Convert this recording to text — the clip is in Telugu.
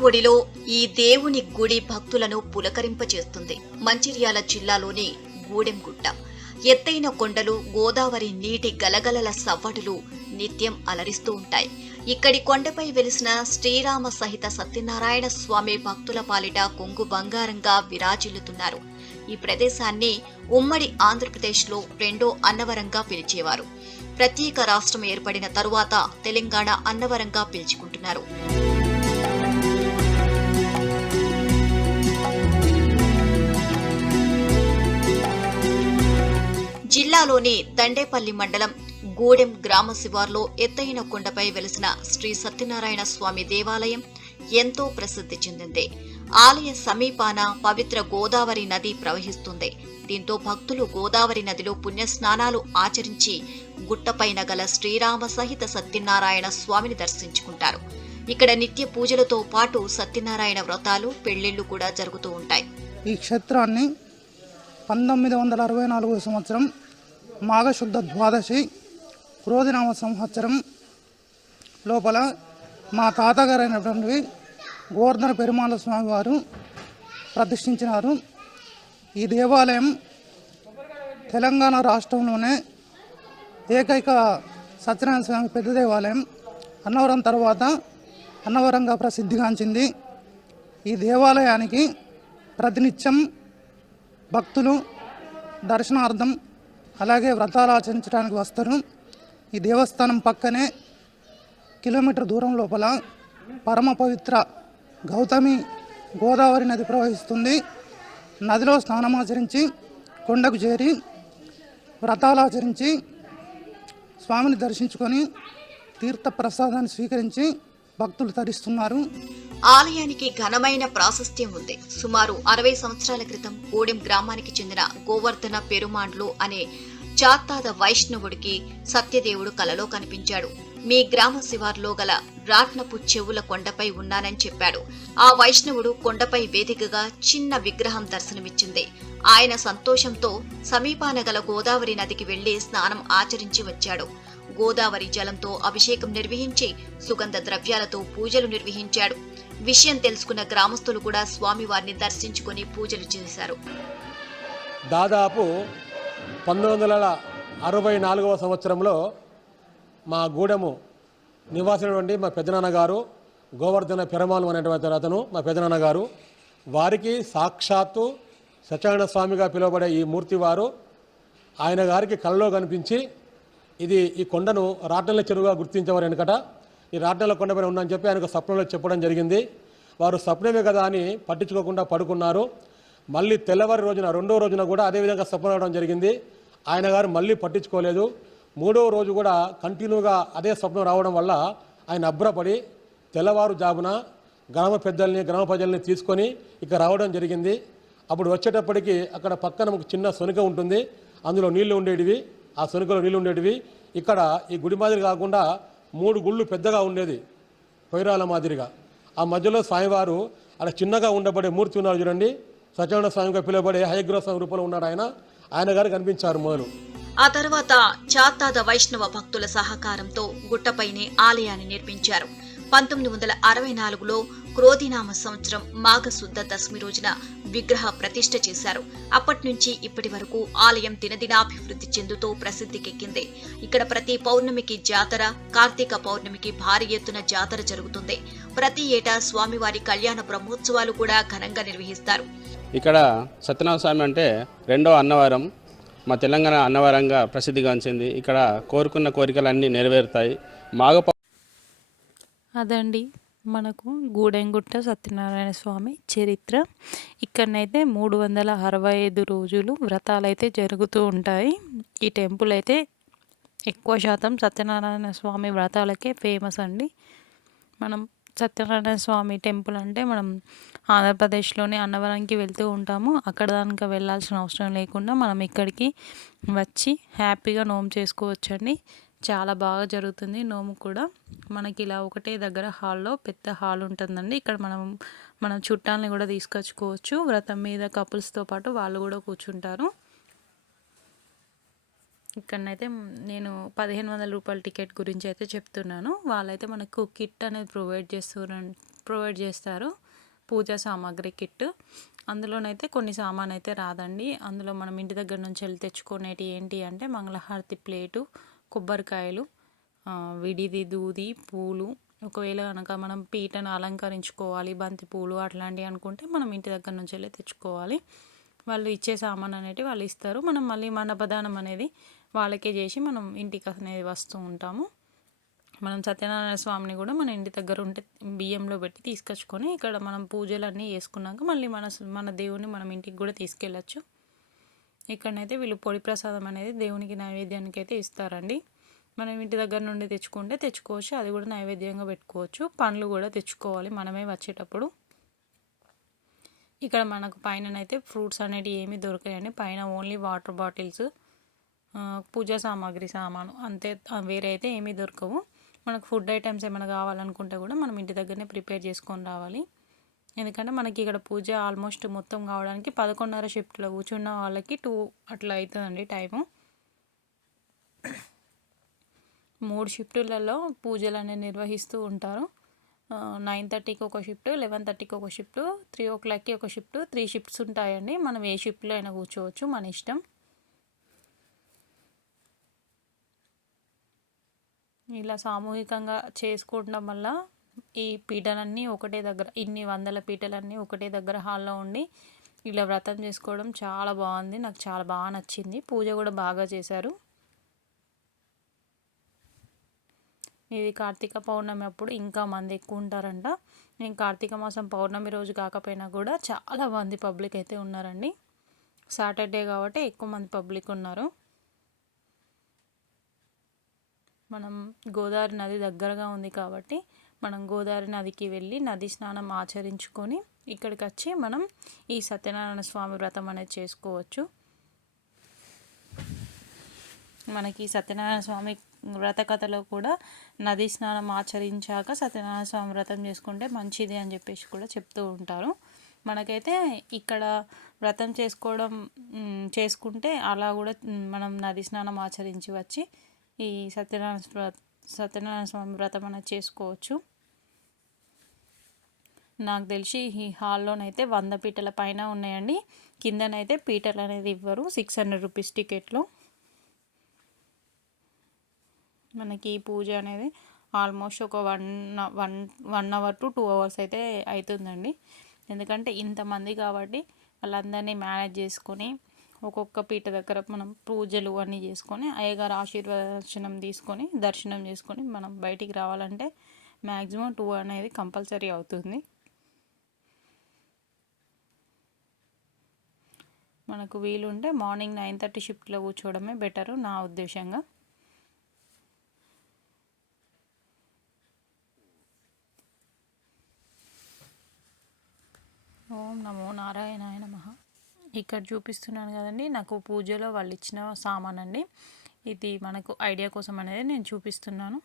ఒడిలో ఈ దేవుని గుడి భక్తులను పులకరింపచేస్తుంది. మంచిర్యాల జిల్లాలోని గూడెంగుట్ట. ఎత్తైన కొండలు గోదావరి నీటి గలగలల సవ్వడులు నిత్యం అలరిస్తూ ఉంటాయి. ఇక్కడి కొండపై వెలిసిన శ్రీరామ సహిత సత్యనారాయణ స్వామి భక్తుల పాలిట కొంగు బంగారంగా విరాజిల్లుతున్నారు. ఈ ప్రదేశాన్ని ఉమ్మడి ఆంధ్రప్రదేశ్లో రెండో అన్నవరంగా పిలిచేవారు. ప్రత్యేక రాష్ట్రం ఏర్పడిన తరువాత తెలంగాణ అన్నవరంగా పిలుచుకుంటున్నారు. జిల్లాలోని దండేపల్లి మండలం గూడెం గ్రామ శివార్లో ఎత్తైన కొండపై వెలిసిన శ్రీ సత్యనారాయణ స్వామి దేవాలయం ఎంతో ప్రసిద్ధి చెందింది. ఆలయ సమీపాన పవిత్ర గోదావరి నది ప్రవహిస్తుంది. దీంతో భక్తులు గోదావరి నదిలో పుణ్యస్నానాలు ఆచరించి గుట్టపైన గల శ్రీరామ సహిత సత్యనారాయణ స్వామిని దర్శించుకుంటారు. ఇక్కడ నిత్య పూజలతో పాటు సత్యనారాయణ వ్రతాలు పెళ్ళిళ్ళు కూడా జరుగుతూ ఉంటాయి. ఈ క్షేత్రాన్ని పంతొమ్మిది వందల అరవై నాలుగో సంవత్సరం మాఘశుద్ధ ద్వాదశి క్రోధినామ సంవత్సరం లోపల మా తాతగారు అయినటువంటి గోవర్ధన పెరుమాళ స్వామి వారు ప్రతిష్ఠించినారు. ఈ దేవాలయం తెలంగాణ రాష్ట్రంలోనే ఏకైక సత్యనారాయణ స్వామి పెద్ద దేవాలయం. అన్నవరం తర్వాత అన్నవరంగా ప్రసిద్ధిగాంచింది. ఈ దేవాలయానికి ప్రతినిత్యం భక్తులు దర్శనార్థం అలాగే వ్రతాలు ఆచరించడానికి వస్తారు. ఈ దేవస్థానం పక్కనే కిలోమీటర్ దూరం లోపల పరమ పవిత్ర గౌతమి గోదావరి నది ప్రవహిస్తుంది. నదిలో స్నానమాచరించి కొండకు చేరి వ్రతాలు ఆచరించి స్వామిని దర్శించుకొని తీర్థ ప్రసాదాన్ని స్వీకరించి భక్తులు తరిస్తున్నారు. ఆలయానికి ఘనమైన ప్రాశస్త్యం ఉంది. సుమారు అరవై సంవత్సరాల క్రితం గూడెం గ్రామానికి చెందిన గోవర్ధన పెరుమాండ్లు అనే చాత్తాద వైష్ణవుడికి సత్యదేవుడు కలలో కనిపించాడు. మీ గ్రామ శివార్లో గల రాట్నపు చెవుల కొండపై ఉన్నానని చెప్పాడు. ఆ వైష్ణవుడు కొండపై వేదికగా చిన్న విగ్రహం దర్శనమిచ్చింది. ఆయన సంతోషంతో సమీపాన గల గోదావరి నదికి వెళ్ళి స్నానం ఆచరించి వచ్చాడు. గోదావరి జలంతో అభిషేకం నిర్వహించి సుగంధ ద్రవ్యాలతో పూజలు నిర్వహించాడు. విషయం తెలుసుకున్న గ్రామస్తులు కూడా స్వామివారిని దర్శించుకుని పూజలు చేశారు. దాదాపు పంతొమ్మిది వందల అరవై నాలుగవ సంవత్సరంలో మా గూడెము నివాసినటువంటి మా పెద్దనాన్నగారు గోవర్ధన పెరమాలు అనేటువంటి అతను మా పెద్దనాన్నగారు. వారికి సాక్షాత్తు సత్యనారాయణ స్వామిగా పిలువబడే ఈ మూర్తి వారు ఆయన గారికి కళ్ళలో కనిపించి ఇది ఈ కొండను రాట్నల చెరువుగా గుర్తించేవారు వెనుకట. ఈ రాట్నల కొండపైన ఉందని చెప్పి ఆయనకు స్వప్నంలో చెప్పడం జరిగింది. వారు స్వప్నమే కదా అని పట్టించుకోకుండా పడుకున్నారు. మళ్ళీ తెల్లవారి రోజున రెండో రోజున కూడా అదేవిధంగా స్వప్నం రావడం జరిగింది. ఆయన గారు మళ్ళీ పట్టించుకోలేదు. మూడవ రోజు కూడా కంటిన్యూగా అదే స్వప్నం రావడం వల్ల ఆయన అభ్రపడి తెల్లవారు జాబున గ్రామ పెద్దల్ని గ్రామ ప్రజల్ని తీసుకొని ఇక రావడం జరిగింది. అప్పుడు వచ్చేటప్పటికి అక్కడ పక్కన ఒక చిన్న సొనిక ఉంటుంది. అందులో నీళ్ళు ఉండేటివి. ఆ సొనికలో నీళ్ళు ఉండేటివి. ఇక్కడ ఈ గుడి మాదిరి కాకుండా మూడు గుళ్ళు పెద్దగా ఉండేది. కొయిరాల మాదిరిగా. ఆ మధ్యలో స్వామివారు అక్కడ చిన్నగా ఉండబడే మూర్తి ఉన్నారు చూడండి. సత్యనారాయణ స్వామిగా పిలువబడే హయగ్రహ స్వామి రూపంలో ఉన్నాడు ఆయన. ఆయన గారు కనిపించారు మొదలు. ఆ తర్వాత చాతాద వైష్ణవ భక్తుల సహకారంతో గుట్టపైనే ఆలయాన్ని నిర్మించారు. పంతొమ్మిది వందల అరవై నాలుగులో క్రోధినామ సంవత్సరం మాఘశుద్ధ దశమి రోజున విగ్రహ ప్రతిష్ఠ చేశారు. అప్పటి నుంచి ఇప్పటి వరకు ఆలయం దినదినాభివృద్ధి చెందుతూ ప్రసిద్ధికెక్కింది. ఇక్కడ ప్రతి పౌర్ణమికి జాతర కార్తీక పౌర్ణమికి భారీ ఎత్తున జాతర జరుగుతుంది. ప్రతి ఏటా స్వామివారి కళ్యాణ బ్రహ్మోత్సవాలు కూడా ఘనంగా నిర్వహిస్తారు. ఇక్కడ సత్యనారాయణ స్వామి అంటే రెండో అన్నవరం మా తెలంగాణ అన్నవరంగా ప్రసిద్ధిగాంచింది. ఇక్కడ కోరుకున్న కోరికలన్నీ నెరవేరుతాయి. మాఘ అదండి మనకు గూడెంగుట్ట సత్యనారాయణ స్వామి చరిత్ర. ఇక్కడనైతే మూడు వందల అరవై ఐదు రోజులు వ్రతాలైతే జరుగుతూ ఉంటాయి. ఈ టెంపుల్ అయితే ఎక్కువ శాతం సత్యనారాయణ స్వామి వ్రతాలకే ఫేమస్ అండి. మనం సత్యనారాయణ స్వామి టెంపుల్ అంటే మనం ఆంధ్రప్రదేశ్లోని అన్నవరంకి వెళ్తూ ఉంటాము. అక్కడ దానికి వెళ్ళాల్సిన అవసరం లేకుండా మనం ఇక్కడికి వచ్చి హ్యాపీగా నోము చేసుకోవచ్చండి. చాలా బాగా జరుగుతుంది నోము కూడా. మనకి ఇలా ఒకటే దగ్గర హాల్లో పెద్ద హాల్ ఉంటుందండి. ఇక్కడ మనం మన చుట్టాలని కూడా తీసుకొచ్చుకోవచ్చు. వ్రతం మీద కపుల్స్తో పాటు వాళ్ళు కూడా కూర్చుంటారు. ఇక్కడనైతే నేను పదిహేను వందల రూపాయల టికెట్ గురించి అయితే చెప్తున్నాను. వాళ్ళైతే మనకు కిట్ అనేది ప్రొవైడ్ చేస్తారు ప్రొవైడ్ చేస్తారు. పూజా సామాగ్రి కిట్. అందులోనైతే కొన్ని సామాన్ అయితే రాదండి. అందులో మనం ఇంటి దగ్గర నుంచి వెళ్ళి తెచ్చుకునేటి ఏంటి అంటే మంగళహారతి ప్లేటు కొబ్బరికాయలు విడిది దూది పూలు. ఒకవేళ కనుక మనం పీటను అలంకరించుకోవాలి బంతి పూలు అట్లాంటివి అనుకుంటే మనం ఇంటి దగ్గర నుంచి వెళ్ళి తెచ్చుకోవాలి. వాళ్ళు ఇచ్చే సామాన్ అనేది వాళ్ళు ఇస్తారు. మనం మళ్ళీ మన ప్రధానం అనేది వాళ్ళకే చేసి మనం ఇంటికి అనేది వస్తూ ఉంటాము. మనం సత్యనారాయణ స్వామిని కూడా మన ఇంటి దగ్గర ఉంటే బియ్యంలో పెట్టి తీసుకొచ్చుకొని ఇక్కడ మనం పూజలన్నీ చేసుకున్నాక మళ్ళీ మన మన దేవుని మనం ఇంటికి కూడా తీసుకెళ్ళచ్చు. ఇక్కడనైతే వీళ్ళు పొడి ప్రసాదం అనేది దేవునికి నైవేద్యానికి అయితే ఇస్తారండి. మనం ఇంటి దగ్గర నుండి తెచ్చుకుంటే తెచ్చుకోవచ్చు అది కూడా నైవేద్యంగా పెట్టుకోవచ్చు. పండ్లు కూడా తెచ్చుకోవాలి మనమే వచ్చేటప్పుడు. ఇక్కడ మనకు పైననైతే ఫ్రూట్స్ అనేటివి ఏమీ దొరకాయండి. పైన ఓన్లీ వాటర్ బాటిల్స్ పూజా సామాగ్రి సామాను అంతే వేరే అయితే ఏమీ దొరకవు. మనకు ఫుడ్ ఐటమ్స్ ఏమైనా కావాలనుకుంటే కూడా మనం ఇంటి దగ్గరనే ప్రిపేర్ చేసుకొని రావాలి. ఎందుకంటే మనకి ఇక్కడ పూజ ఆల్మోస్ట్ మొత్తం కావడానికి పదకొండున్నర షిఫ్ట్లో కూర్చున్న వాళ్ళకి టూ అట్లా అవుతుందండి టైము. మూడు షిఫ్టులలో పూజలు అనేవి నిర్వహిస్తూ ఉంటారు. నైన్ థర్టీకి ఒక షిఫ్ట్ లెవెన్ థర్టీకి ఒక షిఫ్ట్ త్రీ ఓ క్లాక్కి ఒక షిఫ్ట్ త్రీ షిఫ్ట్స్ ఉంటాయండి. మనం ఏ షిఫ్ట్లో అయినా కూర్చోవచ్చు మన ఇష్టం. ఇలా సామూహికంగా చేసుకోవడం వల్ల ఈ పీటలన్నీ ఒకటే దగ్గర ఇన్ని వందల పీటలన్నీ ఒకటే దగ్గర హాల్లో ఉండి ఇలా వ్రతం చేసుకోవడం చాలా బాగుంది. నాకు చాలా బాగా నచ్చింది. పూజ కూడా బాగా చేశారు. ఇది కార్తీక పౌర్ణమి అప్పుడు ఇంకా మంది ఎక్కువ ఉంటారంట. నేను కార్తీక మాసం పౌర్ణమి రోజు కాకపోయినా కూడా చాలా మంది పబ్లిక్ అయితే ఉన్నారండి. సాటర్డే కాబట్టి ఎక్కువ మంది పబ్లిక్ ఉన్నారు. మనం గోదావరి నది దగ్గరగా ఉంది కాబట్టి మనం గోదావరి నదికి వెళ్ళి నది స్నానం ఆచరించుకొని ఇక్కడికి వచ్చి మనం ఈ సత్యనారాయణ స్వామి వ్రతం అనేది చేసుకోవచ్చు. మనకి సత్యనారాయణ స్వామి వ్రత కథలో కూడా నది స్నానం ఆచరించాక సత్యనారాయణ స్వామి వ్రతం చేసుకుంటే మంచిది అని చెప్పేసి కూడా చెప్తూ ఉంటారు. మనకైతే ఇక్కడ వ్రతం చేసుకోవడం చేసుకుంటే అలా కూడా మనం నది స్నానం ఆచరించి వచ్చి ఈ సత్యనారాయణ సత్యనారాయణ స్వామి వ్రతం అనేది చేసుకోవచ్చు. నాకు తెలిసి ఈ హాల్లోనైతే వంద పీటల పైన ఉన్నాయండి. కిందనైతే పీటలు అనేది ఇవ్వరు. సిక్స్ హండ్రెడ్ రూపీస్ టికెట్లో. మనకి ఈ పూజ అనేది ఆల్మోస్ట్ ఒక one one one hour two two hours అయితే అవుతుందండి ఎందుకంటే ఇంతమంది కాబట్టి వాళ్ళందరినీ మేనేజ్ చేసుకొని ఒక్కొక్క పీట దగ్గర మనం పూజలు అన్నీ చేసుకొని అయ్యగారు ఆశీర్వచనం తీసుకొని దర్శనం చేసుకొని మనం బయటికి రావాలంటే మ్యాక్సిమం టూ అనేది కంపల్సరీ అవుతుంది. మనకు వీలుంటే మార్నింగ్ నైన్ థర్టీ షిఫ్ట్లో కూర్చోవడమే బెటరు నా ఉద్దేశంగా. ఓం నమో నారాయణాయ నమ. ఇక్కడ చూపిస్తున్నాను కదండి. నాకు పూజలో వాళ్ళు ఇచ్చిన సామాన్ అండి ఇది మనకు ఐడియా కోసం అనేది నేను చూపిస్తున్నాను.